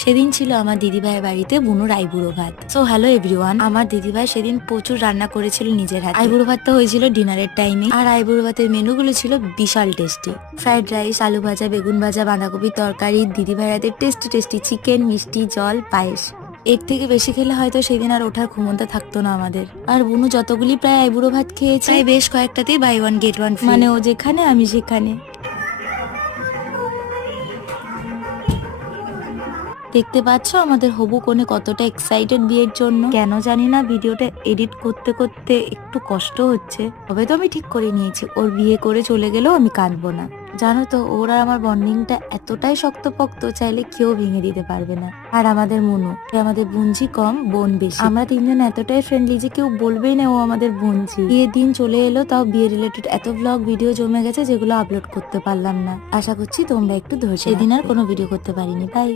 সেদিন ছিল আমার দিদিভাইয়ের বাড়িতে বুনুর আইবুড়ো ভাত। সো হ্যালো এভরিওয়ান, আমার দিদিভাই সেদিন প্রচুর রান্না করেছিল নিজের হাতে। আইবুড়ো ভাতটা হয়েছিল ডিনারের টাইমে, আর আইবুড়ো ভাতের মেনুগুলো ছিল বিশাল টেস্টি। ফ্রাইড রাইস, আলু ভাজা, বেগুন ভাজা, বাঁধাকপির তরকারি, দিদিভাইয়ের হাতে টেস্টি টেস্টি চিকেন, মিষ্টি, জল, পায়েস। এর থেকে বেশি খেলে হয়তো সেদিন আর ওঠার ক্ষমতা থাকতো না আমাদের। আর বুনু যতগুলি প্রায় আইবুড়ো ভাত খেয়েছে, বেশ কয়েকটাতেই বাই ওয়ান গেট ওয়ান, মানে ও যেখানে আমি সেখানে। দেখতে পাচ্ছ আমাদের হবু কোণে কতটা এক্সাইটেড বিয়ের জন্য। কেন জানি না ভিডিওটা এডিট করতে করতে একটু কষ্ট হচ্ছে। তবে তো আমি ঠিক করে নিয়েছি, ওর বিয়ে করে চলে গেলেও আমি কাঁদবো না। জানো তো, ওর আর আমার বন্ডিংটা এতটাই শক্তপোক্ত, চাইলে কেউ ভেঙে দিতে পারবে না। আর আমাদের মনু, আমাদের বুনঝি কম বোন বেশি, আমরা তিনজন এতটাই ফ্রেন্ডলি যে কেউ বলবেই না ও আমাদের বুনঝি। বিয়ের দিন চলে এলো, তাও বিয়ে রিলেটেড এত ব্লগ ভিডিও জমে গেছে যেগুলো আপলোড করতে পারলাম না। আশা করছি তোমরা একটু ধৈর্য। সেদিন আর কোনো ভিডিও করতে পারিনি। বাই।